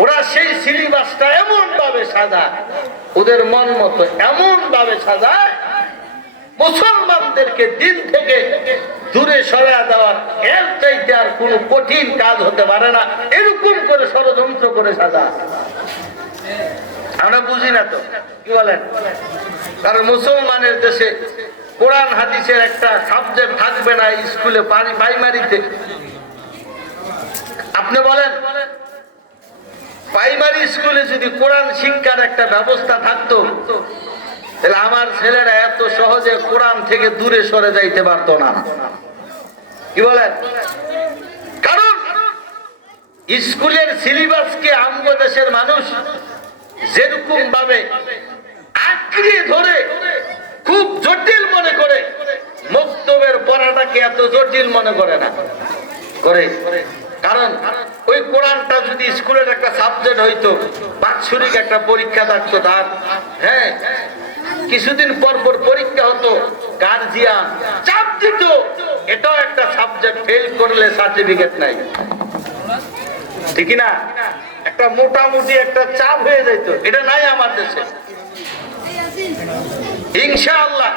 ওরা সেই সিলেবাসটা এমন ভাবে সাজায়, ওদের মন মতো এমন ভাবে সাজায়, মুসলমানদেরকে দিন থেকে দূরে সরিয়ে দেওয়ার এর চাইতে আর কোনো কঠিন কাজ হতে পারে না। এরকম করে ষড়যন্ত্র করে সাজায়, আমরা বুঝি না তো, কি বলেন? কারণ মুসলমানের দেশে কোরআন হাদিসের একটা সাবজেক্ট থাকবে না স্কুলে, প্রাইমারিতে। আপনি বলেন, প্রাইমারি স্কুলে যদি কোরআন শিক্ষার একটা ব্যবস্থা থাকতো, তাহলে আমার ছেলেরা এত সহজে কোরআন থেকে দূরে সরে যাইতে পারতো না, কি বলেন? কারণ স্কুলের সিলেবাসকে আমগো দেশের মানুষ যেরকম ভাবে আঁকড়িয়ে ধরে খুব জটিল মনে করে, মক্তবের পড়াটাকে এত জটিল মনে করে না, করে। কারণ ওই কোরআনটা যদি স্কুলের একটা সাবজেক্ট হইতো, বাৎসরিক একটা পরীক্ষা থাকতো তার, হ্যাঁ, কিছুদিন পর পর পরীক্ষা হতো, গার্জিয়ান চাপ দিত, এটাও একটা সাবজেক্ট, ফেল করলে সার্টিফিকেট নাই, ঠিক না? একটা মোটামুটি একটা চাপ হয়ে যেত, এটা নাই আমার দেশে। ইনশাআল্লাহ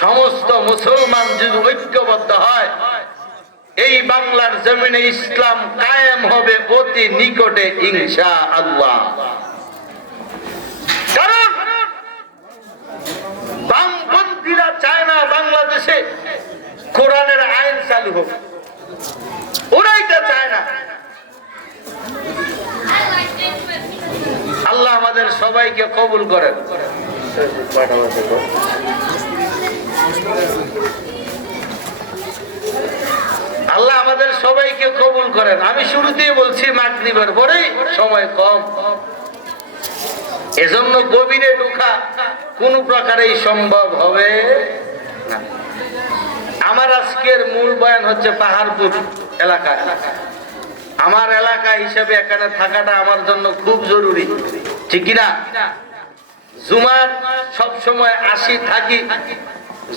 সমস্ত মুসলমান যদি ঐক্যবদ্ধ হয়, এই বাংলার জমিনে ইসলাম কায়েম হবে অতি নিকটে ইনশাআল্লাহ। কারণ বামপন্থীরা চায় না বাংলাদেশে কোরআনের আইন চালু হোক, ওরা এটা চায় না। আল্লাহ আমাদের সবাইকে কবুল করেন। আল্লাহ আমাদের সবাইকে কবুল করেন। আমি শুরুতেই বলছি মাগরিবের পরেই সময় কম, এজন্য গভীরে ঢোকা কোন প্রকারেই সম্ভব হবে না। আমার আজকের মূল বয়ান হচ্ছে পাহাড়পুর এলাকা। আমার এলাকা হিসেবে এখানে থাকাটা আমার জন্য খুব জরুরি, ঠিক না? জুমার সব সময় আসি থাকি,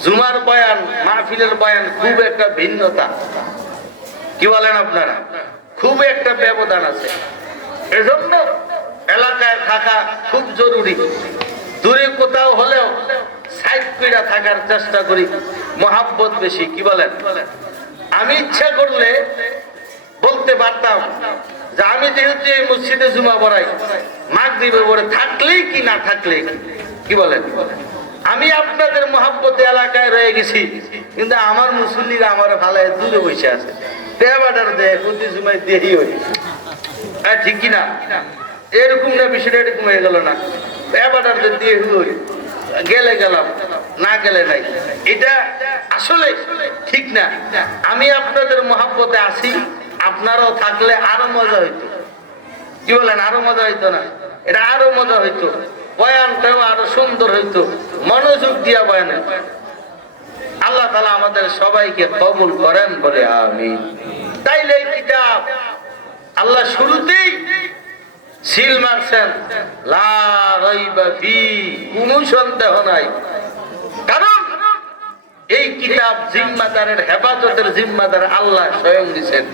জুমার বয়ান মাহফিলের বয়ান খুব একটা ভিন্নতা, কি বলেন আপনারা? খুব একটা ব্যবধান আছে, এজন্য এলাকায় থাকা খুব জরুরি। দূরে কোথাও হলেও সাইড পিড়া থাকার চেষ্টা করি, মহাব্বত বেশি, কি বলেন? আমি ইচ্ছা করলে বলতে পারতাম যে আমি যেহেতু এই মসজিদে জুমা পড়াই, মাগরিবে পড়ে থাকলেই কি না থাকলে, কি বলেন? আমি আপনাদের মহাব্বতে এলাকায় রয়ে গেছি, কিন্তু আমার মুসল্লিরা আমার ভালায় দূরে বসে আছে, দেবাটার দেয় প্রতি জুমায় দেরি হই, ঠিক কিনা? এরকম না, বিষয়টা এরকম হয়ে গেল না, দেবাটার দিয়ে হই, গেলে গেলাম, না গেলে নাই, এটা আসলে ঠিক না। আমি আপনাদের মহাব্বতে আসি, আপনারাও থাকলে আরো মজা হইতো, কি বলেন? আরো মজা হইতো না? এটা আরো মজা হইতো, বয়ানটাও আরো সুন্দর হইতো, মনোযোগ দিয়া বয়ানে। আল্লাহ তাআলা আমাদের সবাইকে কবুল করেন বলে আমিন। তাইলে এই কিতাব আল্লাহ শুরুতেই সিল মারছেন, লা রাইবা ফি, কোনো সন্দেহ নাই। কারণ এই কিতাব জিম্মাদারের হেফাজতের জিম্মাদার আল্লাহ স্বয়ং দিয়েছেন।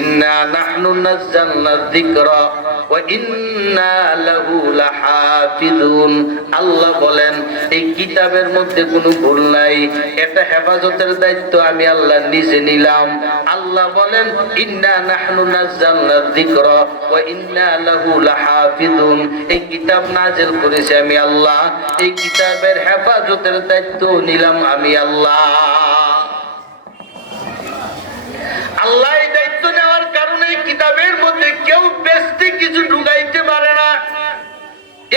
ইন্না নাহনু নাযালনা যিকরা ওয়া ইন্না লাহু লাহাফিজুন। আল্লাহ বলেন এই কিতাবের মধ্যে কোনো ভুল নাই, এটা হেফাজতের দায়িত্ব আমি আল্লাহ নিজে নিলাম। আল্লাহ বলেন ইন্না নাহনু নাযালনা যিকরা ওয়া ইন্না লাহু লাহাফিজুন। এই কিতাব নাযিল করেছি আমি আল্লাহ, এই কিতাবের হেফাজতের দায়িত্ব নিলাম আমি আল্লাহ। আল্লাহ এই দায়িত্ব নেওয়ার কারণে কিতাবের মধ্যে কেউ বেশি কিছু ঢুকাইতে পারে না,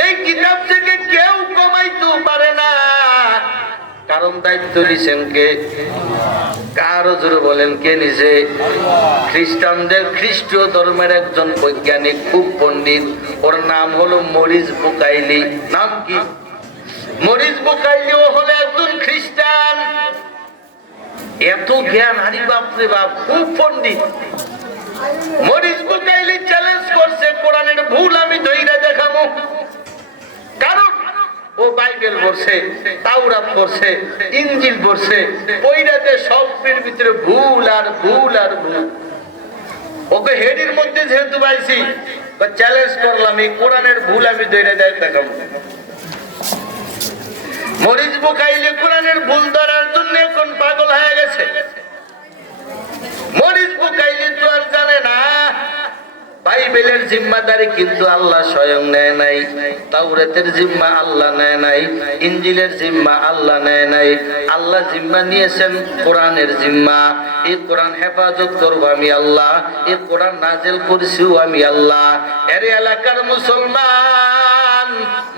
এই কিতাব থেকে কেউ কমাইতেও পারে না, কারণ দায়িত্ব নিছেন কে? কারো জোরে বলেন কে নিছে? খ্রিস্টানদের খ্রিস্টীয় ধর্মের একজন বৈজ্ঞানিক, খুব পণ্ডিত, ওর নাম হলো মরিস বুকাইলি। নাম কি? Morris Bucaille. ও হলো একজন খ্রিস্টান, এত জ্ঞান, হারি বাপরে বাপ, খুব পণ্ডিত। মরিস বুকাইলি চ্যালেঞ্জ করছে কোরআনের ভুল আমি ধইরা দেখাবো। কারণ ও বাইবেল পড়ছে, তাওরাত পড়ছে, ইনজিল পড়ছে, ওইটাতে সবের ভিতরে ভুল আর ভুল আর ভুল। ওকে হেডির মধ্যে যেহেতু পাইছি, চ্যালেঞ্জ করলাম, এই কোরআনের ভুল আমি ধরে দেখাবো। মরিচ বুকাইলে কোরআনের ভুল ধরার জন্য এখন পাগল হয়ে গেছে। মরিচ বুকাইলে তো আর জানে না বাইবেলের জিম্মাদারি কিন্তু আল্লাহ স্বয়ং নেয় নাই, তাওরাতের জিম্মা আল্লাহ নেয় নাই, ইনজিলের জিম্মা আল্লাহ নেয় নাই। আল্লাহ জিম্মা নিয়েছেন কোরআনের জিম্মা। এই কোরআন হেফাজত করবো আমি আল্লাহ, এই কোরআন নাজিল করছিও আমি আল্লাহ। এর এলাকার মুসলমান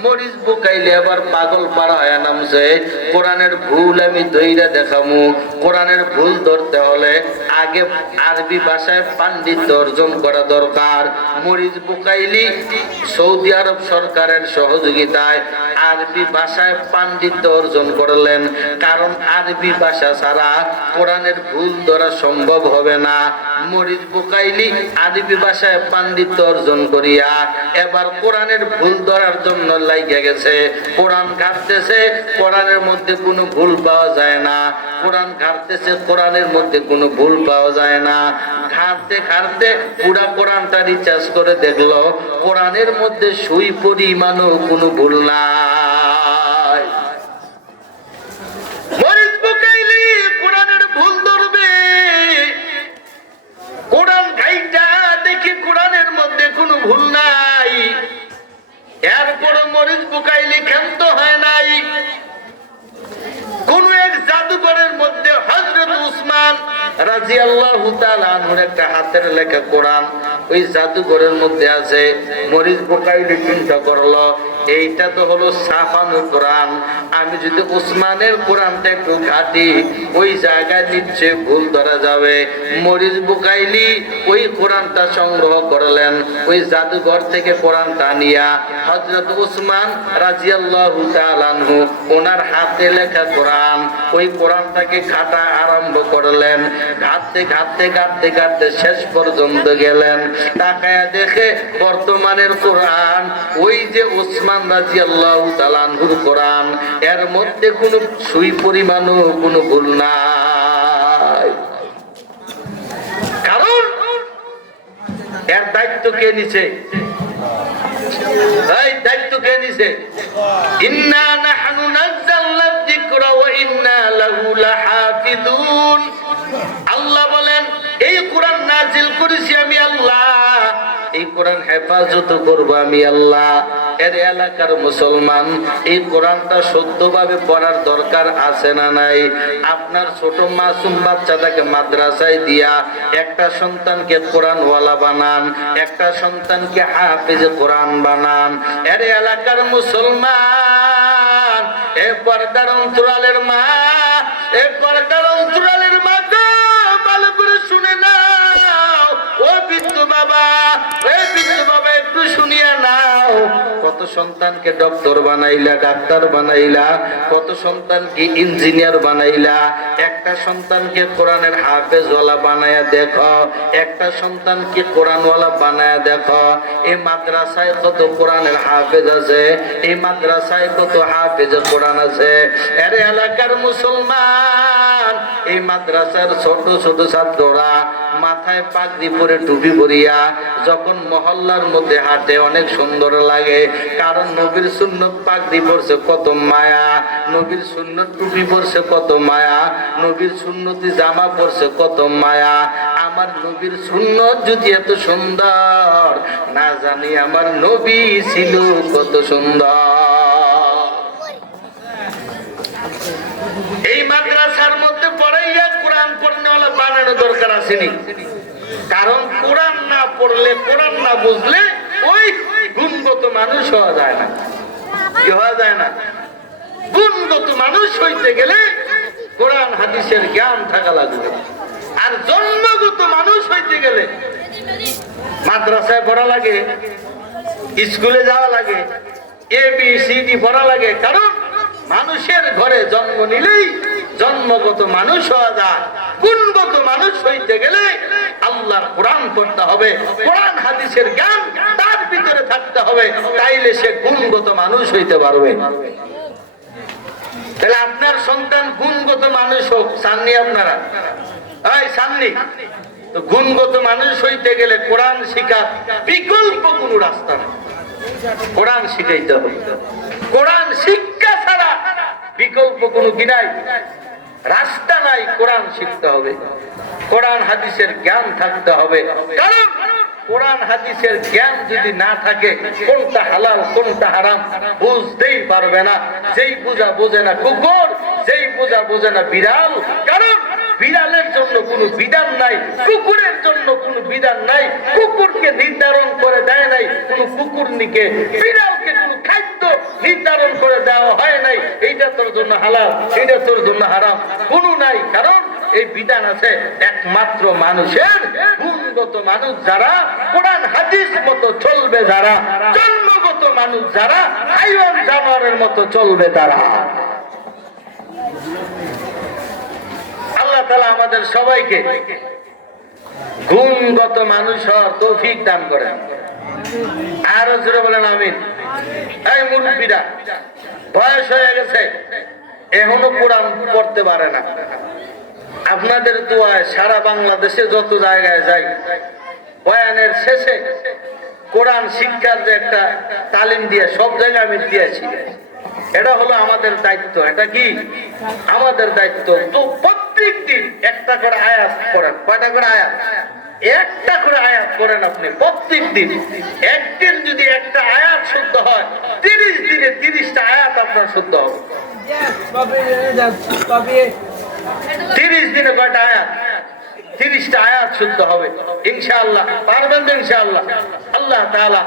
মরিচ বুকাইলে আবার পাগল পাড়া হয়ে নামছে। কোরআনের ভুল আমি দইরা দেখামু। কোরআনের ভুল ধরতে হলে আগে আরবি ভাষায় পাণ্ডিত্য অর্জন করা দরকার। মরিচ বুকাইলি সৌদি আরব সরকারের সহযোগিতায় আরবি ভাষায় পাণ্ডিত্য অর্জন করলেন, কারণ আরবি ভাষা ছাড়া কোরআনের ভুল ধরা সম্ভব হবে না। মরিচ বুকাইলি আরবি ভাষায় পাণ্ডিত্য অর্জন করিয়া এবার কোরআনের ভুল ধরার জন্য লাগিয়ে গেছে। কোরআন ঘাটতেছে, কোরআনের মধ্যে কোনো ভুল পাওয়া যায় না। কোরআন ঘাটতেছে, কোরআনের মধ্যে কোনো ভুল পাওয়া যায় না। ঘাটতে ঘাটতে পুরা কোরআনটা রিচার্জ করে দেখলো কোরআনের মধ্যে সুই পরিমাণও কোনো ভুল নাই। মরিচ বুকাইলি কোরআনের ভুল ধরবে, কোরআন ঘাইটা দেখি কোরআনের মধ্যে কোনো ভুল নাই। এরপরে মরিচ বুকাইলি ক্ষান্ত হয় নাই। কোন এক জাদুঘরের মধ্যে হযরত উসমান রাদিয়াল্লাহু তাআলা আনহুর একটা হাতের লেখা কোরআন ওই জাদুঘরের মধ্যে আছে। মরিচ বুকাইলি চিন্তা করলো এইটা তো হলো ছাপানো কোরআন, আমি যদি উসমানের কোরআনটা একটু ঘাটি ওই জায়গায় নিচ্ছে ভুল ধরা যাবে। মরিচ বুকাইলি ওই কোরআনটা সংগ্রহ করলেন, ওই জাদুঘর থেকে কোরআনটা নিয়া হযরত উসমান রাদিয়াল্লাহু তাআলা আনহু ওনার হাতে লেখা কোরআন ওই কোরআনটাকে ঘাটা আরম্ভ করলেন। ঘাটতে ঘাটতে ঘাটতে ঘাটতে শেষ পর্যন্ত গেলেন। তাকায়া দেখে বর্তমানের কোরআন ওই যে উসমান রাদিয়াল্লাহু তাআলা আনহুর কোরআন, এর মধ্যে কোনো সুই পরিমাণও কোনো ভুল নাই। কারণ এর দায়িত্ব কে নিছে? এই দায়িত্ব কে নিছে? ইন্না নাহনু নাযালনা যিকরা ওয়া ইন্না লাহু লাহাফিজুন। আল্লাহ বলেন এই কোরআন নাজিল করেছি আমি আল্লাহ, এই কোরআন হেফাজত করব আমি আল্লাহ। এর এলাকার মুসলমান এই কোরআনটা সত্যভাবে পড়ার দরকার আছে না নাই? আপনার ছোট মাসুম বাচ্চাটাকে মাদ্রাসায় দিয়া একটা সন্তানকে কোরআনওয়ালা বানান, একটা সন্তানকে হাফেজ কোরআন বানান। এর এলাকার মুসলমান এ পর্দার অন্তরালের মা, এ পর্দার অন্তরালের মা ভালো করে শুনে নাও। ও বৃদ্ধ বাবা, এ বৃদ্ধ বাবা একটু শুনিয়া নাও। কত সন্তানকে ডক্টর বানাইলা, ডাক্তার বানাইলা, কত সন্তানকে ইঞ্জিনিয়ার বানাইলা। একটা সন্তানকে কোরআনের হাফেজওয়ালা বানায়া দেখো, একটা সন্তানকে কোরআনওয়ালা বানায়া দেখো। এই মাদ্রাসায় কত কোরআনের হাফেজ আছে, এই মাদ্রাসায় কত হাফেজ কোরআন আছে। এর এলাকার মুসলমান এই মাদ্রাসার ছোট ছোট ছাত্ররা মাথায় পাগড়ি পরে টুপি পরিয়া যখন মহল্লার মধ্যে হাঁটে অনেক সুন্দর লাগে। কারণ নবীর সুন্নত পাগড়ি পরছে কত মায়া, নবীর সুন্নত টুপি পরছে কত মায়া, নবীর সুন্নতি জামা পরছে কত মায়া। আমার নবীর সুন্নত যদি এত সুন্দর, না জানি আমার নবী ছিল কত সুন্দর। এই মাদ্রাসার মধ্যে পড়াইয়া কোরআন পড়নেওয়ালা বানানো দরকার আসেনি। কারণ কোরআন না পড়লে, কোরআন না বুঝলে ওই গুণগত মানুষ হওয়া যায় না। কি হওয়া যায় না? গুণগত মানুষ হইতে গেলে কোরআন হাদিসের জ্ঞান থাকা লাগবে। আর জন্মগত মানুষ হইতে গেলে মাদ্রাসায় পড়া লাগে, স্কুলে যাওয়া লাগে, ABCD পড়া লাগে। কারণ মানুষের ঘরে জন্ম নিলেই জন্মগত মানুষ হওয়া যায়। গুণগত মানুষ হইতে গেলে আল্লাহর কোরআন পড়তে হবে, কোরআন হাদিসের জ্ঞান তার ভিতরে থাকতে হবে, তাইলে সে গুণগত মানুষ হইতে পারবে। তাহলে আপনার সন্তান গুণগত মানুষ হোক, চাননি আপনারা? এই চাননি? তো গুণগত মানুষ হইতে গেলে কোরআন শিক্ষা বিকল্প কোনো রাস্তা নেই। কোরআন শিখাইতে হবে। কোরআন শিক্ষা ছাড়া বিকল্প কোনো কি নাই, রাস্তা নাই। কোরআন শিখতে হবে, কোরআন হাদিসের জ্ঞান থাকতে হবে। কারণ কোরআন হাদিসের জ্ঞান যদি না থাকে, কোনটা হালাল কোনটা হারাম বুঝতেই পারবে না। যেই বুঝা বোঝে না কুকুর, যেই বুঝা বোঝে না বিড়াল। কারণ বিড়ালের জন্য কোনো বিধান নাই, কুকুরের জন্য কোনো বিধান নাই। কুকুরকে নির্ধারণ করে দেয় নাই কোনো কুকুরনিকে, বিড়ালকে কোনো খাদ্য নির্ধারণ করে দেওয়া হয় নাই এইটা তোর জন্য হালাল, এইটা তোর জন্য হারাম, কোনো নাই। কারণ এই বিধান আছে একমাত্র মানুষের, গুণগত মানুষ যারা, কোরআন হাদিস মতো চলবে যারা, জন্মগত মানুষ যারা, হাইওয়ান জানোয়ারের মতো চলবে তারা। আল্লাহ তাআলা আমাদের সবাইকে গুণগত মানুষ হওয়ার তৌফিক দান করেন। আরো জোরে বলেন আমিন। এই মুরব্বীরা বয়স হয়ে গেছে, এখনো কোরআন পড়তে পারে না। আপনাদের দোয়ায় সারা বাংলাদেশে যত জায়গায় যাই, বয়ানের শেষে কোরআন শিক্ষার যে একটা তালিম দিয়ে সব জায়গায় আমি দিয়েছি। এটা হলো আমাদের দায়িত্ব। এটা কি আমাদের দায়িত্ব? তো প্রত্যেক দিন একটা করে আয়াত করেন। কয়টা করে আয়াত? একটা করে আয়াত করেন আপনি প্রত্যেক দিন। একদিন যদি একটা আয়াত শুদ্ধ হয়, 30 দিনে 30টা আয়াত আপনার শুদ্ধ হবে। 30 দিনে কয়টা আয়াত? 30টা আয়াত শুদ্ধ হবে ইনশাআল্লাহ। পারবেন তো ইনশাআল্লাহ? আল্লাহ তাআলা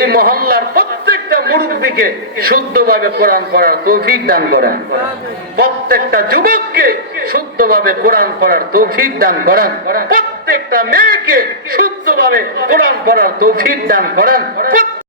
এই মহল্লার প্রত্যেকটা মুরব্বীকে শুদ্ধভাবে কোরআন পড়ার তৌফিক দান করেন। প্রত্যেকটা যুবককে শুদ্ধভাবে কোরআন পড়ার তৌফিক দান করেন। প্রত্যেকটা মেয়েকে শুদ্ধভাবে কোরআন পড়ার তৌফিক দান করেন।